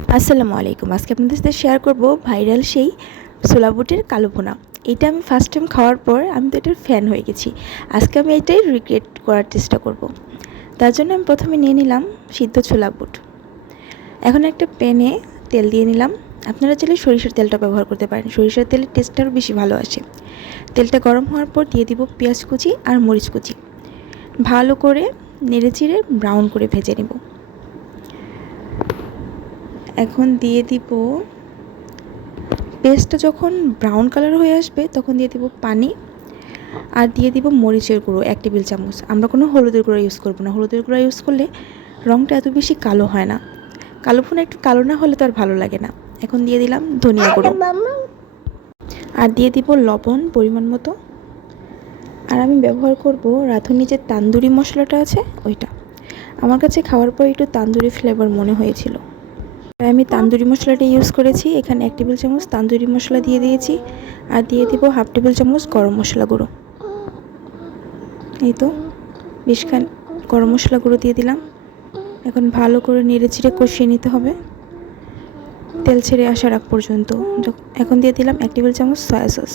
আসসালামু আলাইকুম। আজকে আপনাদের সাথে শেয়ার করব ভাইরাল সেই ছোলা বুটের কালো ভুনা এটা আমি ফার্স্ট টাইম খাওয়ার পর আমি তো এটার ফ্যান হয়ে গেছি। আজকে আমি এটাই রিক্রিয়েট করার চেষ্টা করব। তার জন্য আমি প্রথমে নিয়ে নিলাম সিদ্ধ ছোলা বুট। এখন একটা প্যানে তেল দিয়ে নিলাম। আপনারা চাইলে সরিষার তেলটা ব্যবহার করতে পারেন। সরিষার তেলের টেস্টটা আরও বেশি ভালো আসে। তেলটা গরম হওয়ার পর দিয়ে দিব পেঁয়াজ কুচি আর মরিচ কুচি। ভালো করে নেড়ে চিড়ে ব্রাউন করে ভেজে নেব। এখন দিয়ে দিব পেস্টটা যখন ব্রাউন কালার হয়ে আসবে, তখন দিয়ে দিব পানি আর দিয়ে দিব মরিচের গুঁড়ো, এক টেবিল চামচ। আমরা কোনো হলুদের গুঁড়ো ইউজ করব না। হলুদের গুঁড়ো ইউজ করলে রঙটা এত বেশি কালো হয় না। কালো ফোন একটু কালো না হলে তো আর ভালো লাগে না। এখন দিয়ে দিলাম ধনিয়া গুঁড়ো। আর দিয়ে দিব লবণ পরিমাণ মতো। আর আমি ব্যবহার করব রাঁধুনি যে তান্দুরি মশলাটা আছে, ওইটা। আমার কাছে খাওয়ার পর একটু তান্দুরি ফ্লেভার মনে হয়েছিল। আমি তান্দুরি মশলাটা ইউজ করেছি। এখানে এক টেবিল চামচ তান্দুরি মশলা দিয়ে দিয়েছি। আর দিয়ে দিব হাফ টেবিল চামচ গরম মশলা গুঁড়ো। এই তো বেশখান গরম মশলা গুঁড়ো দিয়ে দিলাম। এখন ভালো করে নেড়ে চিড়ে কষিয়ে নিতে হবে। তেল ছেড়ে আসার আগ পর্যন্ত। এখন দিয়ে দিলাম এক টেবিল চামচ সয়া সস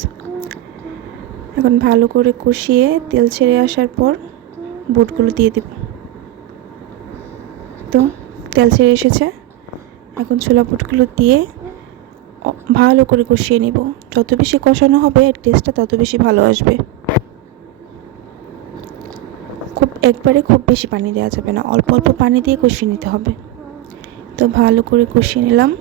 এখন ভালো করে কষিয়ে তেল ছেড়ে আসার পর বুটগুলো দিয়ে দিব। তো, তেল ছেড়ে এসেছে। এখন ছোলা বুটগুলো দিয়ে ভালো করে কষিয়ে নিব। যত বেশি কষানো হবে টেস্টটা তত বেশি ভালো আসবে। খুব, একবারে খুব বেশি পানি দেওয়া যাবে না। অল্প অল্প পানি দিয়ে কষিয়ে নিতে হবে। তো ভালো করে কষিয়ে নিলাম।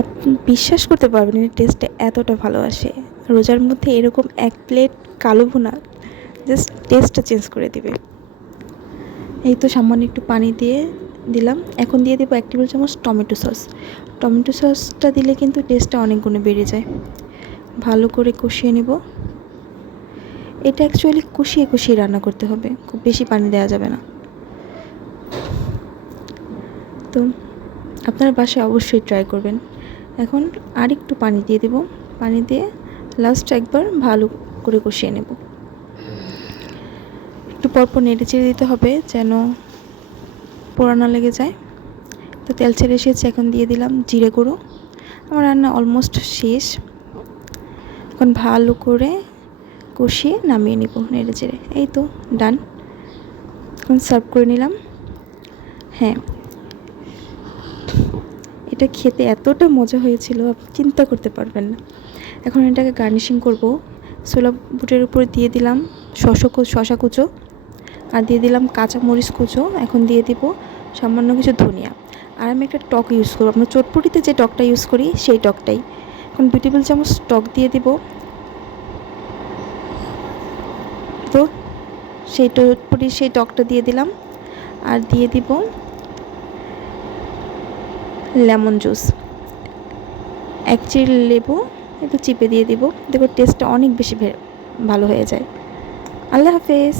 আপনি বিশ্বাস করতে পারবেন এর টেস্টটা এতটা ভালো আসে। রোজার মধ্যে এরকম এক প্লেট কালো ভুনা জাস্ট টেস্টটা চেঞ্জ করে দিবে। এই তো সামান্য একটু পানি দিয়ে দিলাম। এখন দিয়ে দেবো এক টেবিল চামচ টমেটো সস। টমেটো সসটা দিলে কিন্তু টেস্টটা অনেক গুণে বেড়ে যায়। ভালো করে কষিয়ে নেব। এটা অ্যাকচুয়ালি কষিয়ে কষিয়ে রান্না করতে হবে। খুব বেশি পানি দেওয়া যাবে না। তো আপনার বাসায় অবশ্যই ট্রাই করবেন। এখন আর একটু পানি দিয়ে দেব। পানি দিয়ে লাস্ট একবার ভালো করে কষিয়ে নেব। একটু পরপর নেড়ে চেড়ে দিতে হবে যেন পোড়া না লেগে যায়। তো তেল ছেড়ে এসেছে, এখন দিয়ে দিলাম জিরে গুঁড়ো। আমার রান্না অলমোস্ট শেষ। এখন ভালো করে কষিয়ে নামিয়ে নিব নেড়ে চেড়ে। এই তো ডান এখন সার্ভ করে নিলাম। হ্যাঁ। এটা খেতে এতটা মজা হয়েছিল, আপনি চিন্তা করতে পারবেন না। এখন এটাকে গার্নিশিং করব। ছোলা বুটের উপর দিয়ে দিলাম শশা শশা কুচো। আর দিয়ে দিলাম কাঁচা মরিচ কুচো, এখন দিয়ে দিব সামান্য কিছু ধনিয়া। আর আমি একটা টক ইউজ করব, আমরা চটপটিতে যে টকটা ইউজ করি সেই টকটাই। এখন দু টেবিল চামচ টক দিয়ে দিব। তো সেই চটপটি, সেই টকটা দিয়ে দিলাম। আর দিয়ে দিব লেমন জুস। এক চির লেবু, একটু চিপে দিয়ে দিব। দেখো টেস্টটা অনেক বেশি ভালো হয়ে যায়। আল্লাহ হাফেজ।